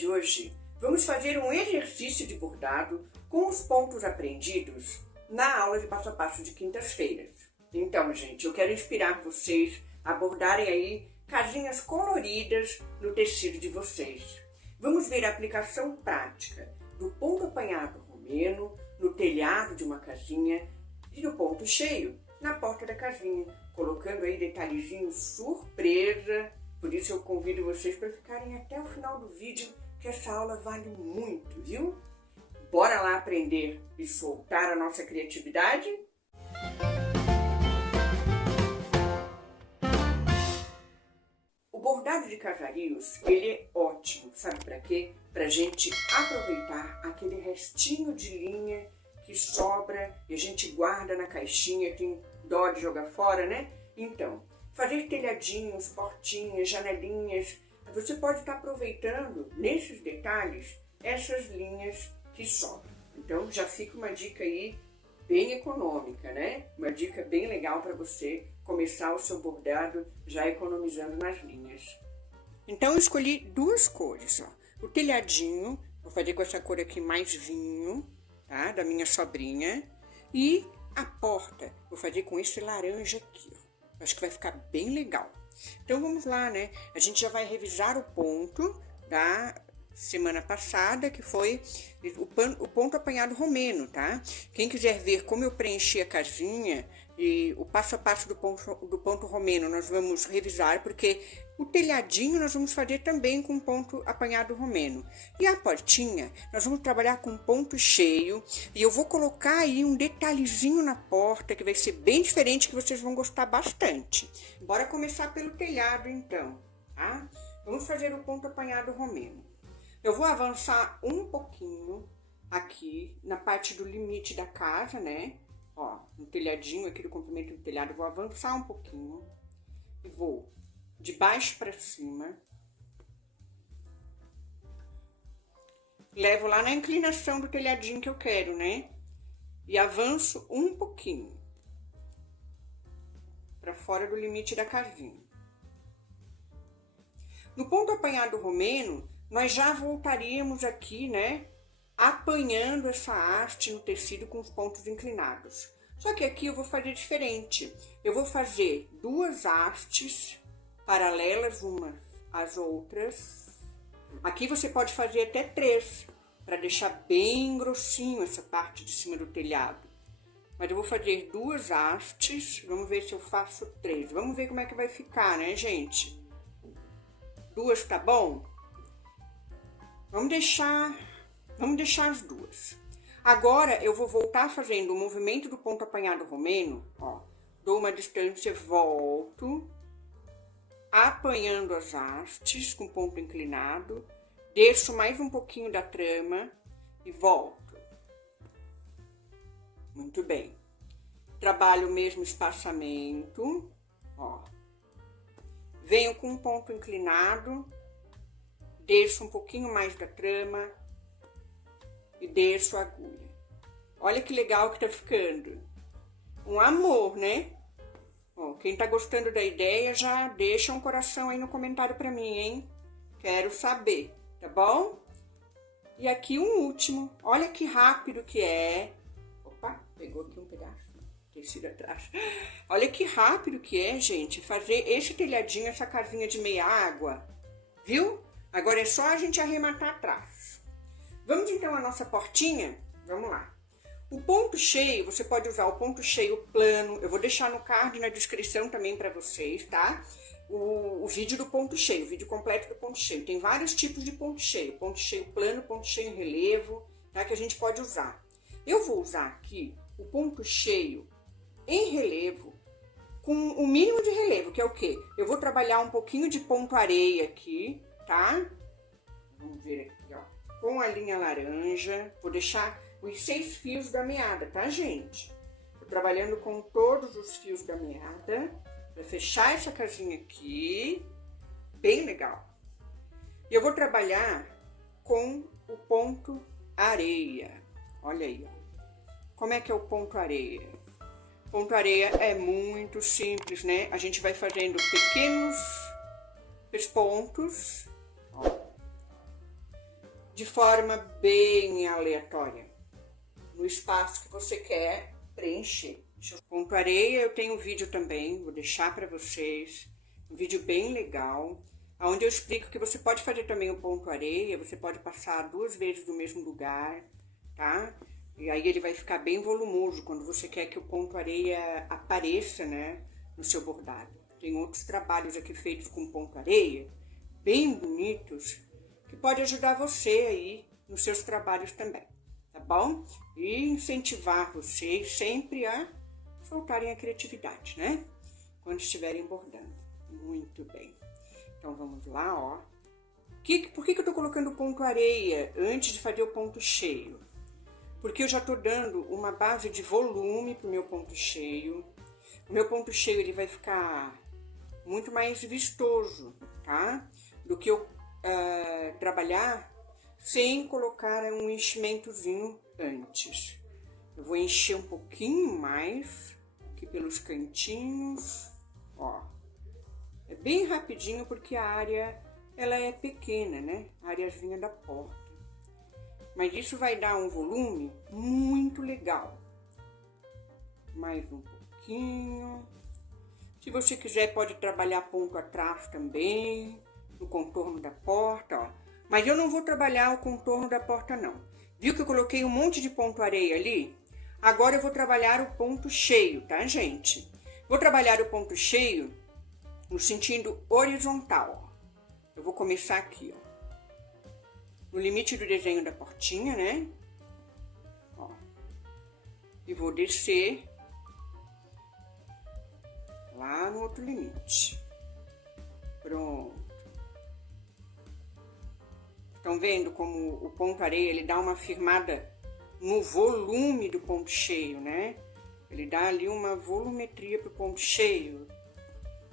de hoje, vamos fazer um exercício de bordado com os pontos aprendidos na aula de passo a passo de quintas-feiras. Então, gente, eu quero inspirar vocês a bordarem aí casinhas coloridas no tecido de vocês. Vamos ver a aplicação prática do ponto apanhado romeno no telhado de uma casinha e do ponto cheio na porta da casinha, colocando aí detalhezinho surpresa. Por isso eu convido vocês para ficarem até o final do vídeo, que essa aula vale muito, viu? Bora lá aprender e soltar a nossa criatividade? O bordado de casarios, ele é ótimo, sabe para quê? Pra gente aproveitar aquele restinho de linha que sobra e a gente guarda na caixinha, tem dó de jogar fora, né? Então, fazer telhadinhos, portinhas, janelinhas, você pode estar aproveitando nesses detalhes essas linhas que sobram. Então, já fica uma dica aí bem econômica, né? Uma dica bem legal para você começar o seu bordado já economizando nas linhas. Então, eu escolhi duas cores, ó. O telhadinho, vou fazer com essa cor aqui mais vinho, tá? Da minha sobrinha. E a porta, vou fazer com esse laranja aqui, ó. Acho que vai ficar bem legal. Então, vamos lá, né? A gente já vai revisar o ponto da semana passada, que foi o ponto apanhado romeno, tá? Quem quiser ver como eu preenchi a casinha e o passo a passo do ponto romeno, nós vamos revisar, porque o telhadinho nós vamos fazer também com ponto apanhado romeno. E a portinha, nós vamos trabalhar com ponto cheio, e eu vou colocar aí um detalhezinho na porta, que vai ser bem diferente, que vocês vão gostar bastante. Bora começar pelo telhado, então, tá? Vamos fazer o ponto apanhado romeno. Eu vou avançar um pouquinho aqui na parte do limite da casa, né? Ó, no telhadinho aqui do comprimento do telhado, eu vou avançar um pouquinho e vou de baixo para cima. Levo lá na inclinação do telhadinho que eu quero, né? E avanço um pouquinho para fora do limite da casinha. No ponto apanhado romeno, nós já voltaríamos aqui, né, apanhando essa haste no tecido com os pontos inclinados. Só que aqui eu vou fazer diferente. Eu vou fazer duas hastes paralelas umas às outras. Aqui você pode fazer até três, para deixar bem grossinho essa parte de cima do telhado. Mas eu vou fazer duas hastes, vamos ver se eu faço três. Vamos ver como é que vai ficar, né, gente? Duas tá bom? Vamos deixar as duas. Agora eu vou voltar fazendo o movimento do ponto apanhado romeno, ó. Dou uma distância, volto, apanhando as hastes com ponto inclinado, desço mais um pouquinho da trama e volto. Muito bem. Trabalho o mesmo espaçamento, ó. Venho com um ponto inclinado, desço um pouquinho mais da trama e desço a agulha. Olha que legal que tá ficando. Um amor, né? Ó, quem tá gostando da ideia já deixa um coração aí no comentário pra mim, hein? Quero saber, tá bom? E aqui um último. Olha que rápido que é. Opa, pegou aqui um pedaço. Tecido atrás. Olha que rápido que é, gente, fazer esse telhadinho, essa casinha de meia água. Viu? Agora é só a gente arrematar atrás. Vamos então à nossa portinha? Vamos lá. O ponto cheio, você pode usar o ponto cheio plano. Eu vou deixar no card na descrição também para vocês, tá? O vídeo do ponto cheio, o vídeo completo do ponto cheio. Tem vários tipos de ponto cheio plano, ponto cheio em relevo, tá? Que a gente pode usar. Eu vou usar aqui o ponto cheio em relevo, com o mínimo de relevo, que é o quê? Eu vou trabalhar um pouquinho de ponto areia aqui, tá? Vamos ver aqui, ó. Com a linha laranja, vou deixar os 6 fios da meada, tá, gente? Tô trabalhando com todos os fios da meada, pra fechar essa casinha aqui, bem legal. E eu vou trabalhar com o ponto areia. Olha aí, ó. Como é que é o ponto areia? Ponto areia é muito simples, né? A gente vai fazendo pequenos pontos, ó. de forma bem aleatória, no espaço que você quer preencher. Ponto areia, eu tenho um vídeo também, vou deixar para vocês, um vídeo bem legal, onde eu explico que você pode fazer também o ponto areia, você pode passar 2 vezes no mesmo lugar, tá? E aí ele vai ficar bem volumoso quando você quer que o ponto areia apareça, né, no seu bordado. Tem outros trabalhos aqui feitos com ponto areia, bem bonitos, que pode ajudar você aí nos seus trabalhos também, tá bom? E incentivar vocês sempre a soltarem a criatividade, né? Quando estiverem bordando. Muito bem. Então vamos lá, ó. Por que eu tô colocando ponto areia antes de fazer o ponto cheio? Porque eu já tô dando uma base de volume pro meu ponto cheio. O meu ponto cheio ele vai ficar muito mais vistoso, tá? Do que eu trabalhar sem colocar um enchimentozinho antes. Eu vou encher um pouquinho mais aqui pelos cantinhos, ó. É bem rapidinho porque a área ela é pequena, né? A areazinha da porta. Mas isso vai dar um volume muito legal. Mais um pouquinho. Se você quiser, pode trabalhar ponto atrás também, no contorno da porta, ó. Mas eu não vou trabalhar o contorno da porta, não. Viu que eu coloquei um monte de ponto areia ali? Agora eu vou trabalhar o ponto cheio, tá, gente? Vou trabalhar o ponto cheio no sentido horizontal, ó. Eu vou começar aqui, ó. No limite do desenho da portinha, né? Ó. E vou descer lá no outro limite. Pronto. Estão vendo como o ponto areia, ele dá uma firmada no volume do ponto cheio, né? Ele dá ali uma volumetria pro ponto cheio,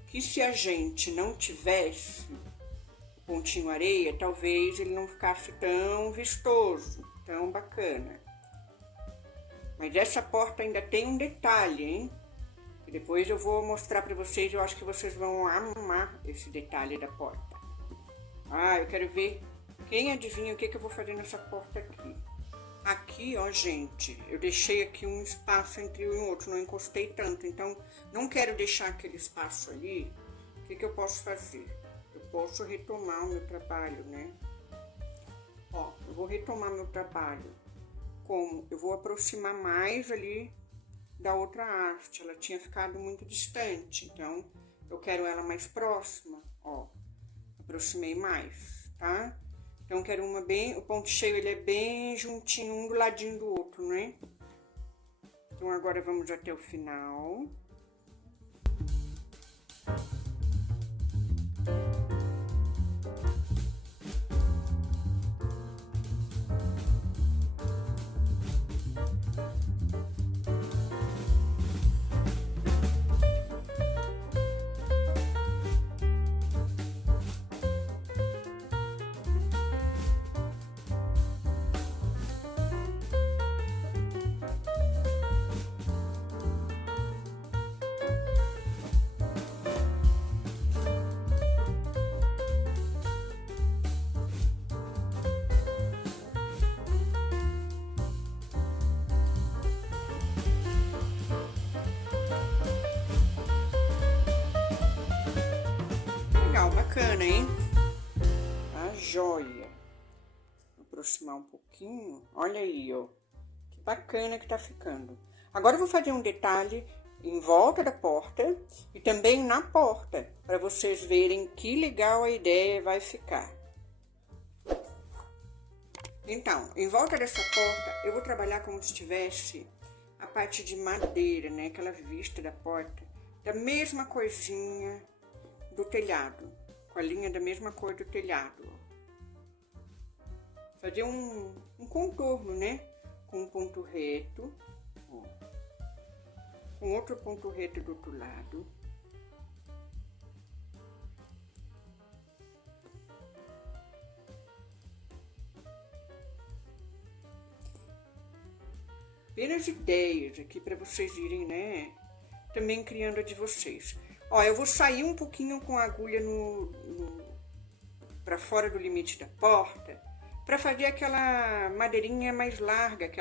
que se a gente não tivesse o pontinho areia, talvez ele não ficasse tão vistoso, tão bacana. Mas essa porta ainda tem um detalhe, hein? E depois eu vou mostrar para vocês, eu acho que vocês vão amar esse detalhe da porta. Ah, eu quero ver quem adivinha o que eu vou fazer nessa porta aqui. Aqui, ó, gente, eu deixei aqui um espaço entre um e outro, não encostei tanto, então não quero deixar aquele espaço ali. O que eu posso fazer? Eu posso retomar o meu trabalho, né? Ó, eu vou retomar meu trabalho. Como? Eu vou aproximar mais ali da outra haste, ela tinha ficado muito distante, então eu quero ela mais próxima, ó, aproximei mais, tá? Então quero uma bem, o ponto cheio ele é bem juntinho, um do ladinho do outro, né? Então agora vamos até o final. Legal, bacana, hein? A joia. Vou aproximar um pouquinho. Olha aí, ó. Que bacana que tá ficando. Agora eu vou fazer um detalhe em volta da porta e também na porta, para vocês verem que legal a ideia vai ficar. Então, em volta dessa porta, eu vou trabalhar como se tivesse a parte de madeira, né? Aquela vista da porta, da mesma corzinha do telhado, com a linha da mesma cor do telhado. Fazer um contorno, né? Com um ponto reto, ó. Com outro ponto reto do outro lado. Apenas ideias aqui para vocês irem, né? Também criando a de vocês. Ó, eu vou sair um pouquinho com a agulha para fora do limite da porta, para fazer aquela madeirinha mais larga,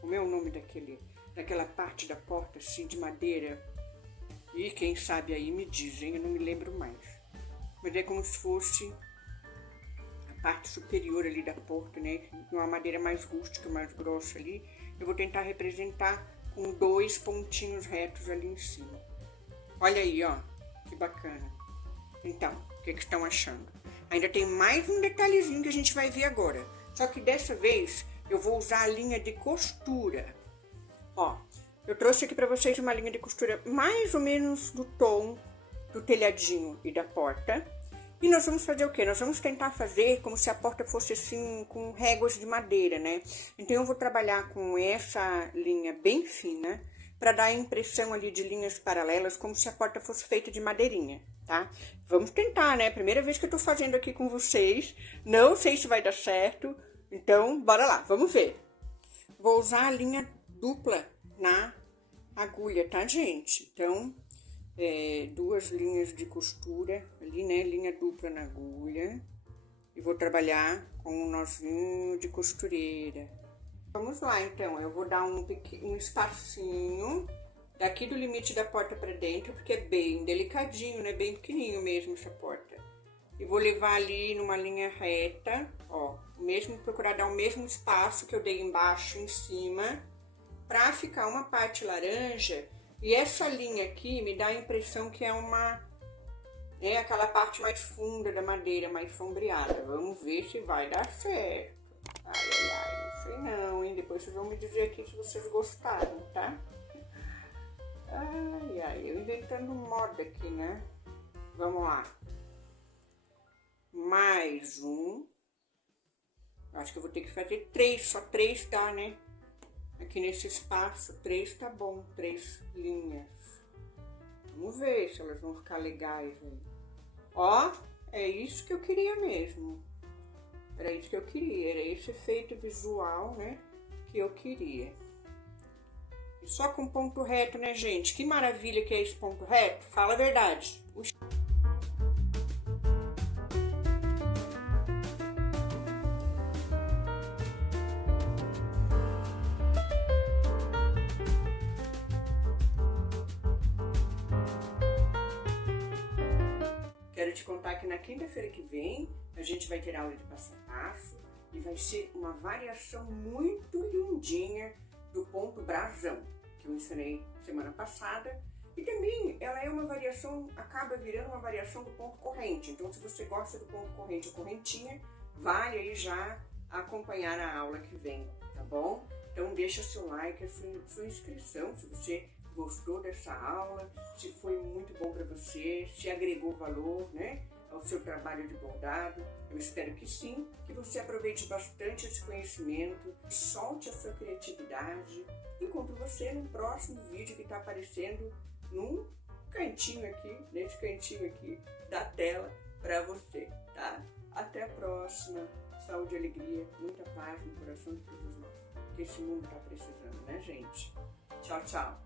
como é o nome daquela parte da porta assim de madeira? E quem sabe aí me dizem, eu não me lembro mais. Mas é como se fosse a parte superior ali da porta, né? Uma madeira mais rústica, mais grossa ali. Eu vou tentar representar com 2 pontinhos retos ali em cima. Olha aí, ó, que bacana. Então, o que estão achando? Ainda tem mais um detalhezinho que a gente vai ver agora. Só que dessa vez eu vou usar a linha de costura. Ó, eu trouxe aqui para vocês uma linha de costura mais ou menos do tom do telhadinho e da porta. E nós vamos fazer o quê? Nós vamos tentar fazer como se a porta fosse assim, com réguas de madeira, né? Então eu vou trabalhar com essa linha bem fina, para dar a impressão ali de linhas paralelas, como se a porta fosse feita de madeirinha, tá? Vamos tentar, né? Primeira vez que eu tô fazendo aqui com vocês, não sei se vai dar certo, então bora lá, vamos ver. Vou usar a linha dupla na agulha, tá, gente? Então, 2 linhas de costura ali, né? Linha dupla na agulha. E vou trabalhar com um nozinho de costureira. Vamos lá, então. Eu vou dar um espacinho daqui do limite da porta para dentro, porque é bem delicadinho, né? Bem pequenininho mesmo essa porta. E vou levar ali numa linha reta, ó. Procurar dar o mesmo espaço que eu dei embaixo em cima, pra ficar uma parte laranja. E essa linha aqui me dá a impressão que é aquela parte mais funda da madeira, mais sombreada. Vamos ver se vai dar certo. Ai, ai, ai, não sei não, hein? Depois vocês vão me dizer aqui se vocês gostaram, tá? Ai, ai, eu inventando moda aqui, né? Vamos lá. Mais um. Acho que eu vou ter que fazer 3, só 3 dá, né? Aqui nesse espaço, 3 tá bom, 3 linhas. Vamos ver se elas vão ficar legais aí. Ó, é isso que eu queria mesmo. Era isso que eu queria, era esse efeito visual, né, que eu queria. E só com ponto reto, né, gente? Que maravilha que é esse ponto reto. Fala a verdade. Quero te contar que na quinta-feira que vem a gente vai ter aula de passo a passo e vai ser uma variação muito lindinha do ponto brasão, que eu ensinei semana passada. E também ela é uma variação, acaba virando uma variação do ponto corrente. Então, se você gosta do ponto corrente ou correntinha, vai aí já acompanhar a aula que vem, tá bom? Então, deixa seu like, a sua inscrição, se você gostou dessa aula, se foi muito bom para você, se agregou valor, né, ao seu trabalho de bordado. Eu espero que sim, que você aproveite bastante esse conhecimento, solte a sua criatividade. Encontro você no próximo vídeo que está aparecendo num cantinho aqui, nesse cantinho aqui da tela para você, tá? Até a próxima. Saúde e alegria, muita paz no coração de todos nós, que esse mundo está precisando, né, gente? Tchau, tchau.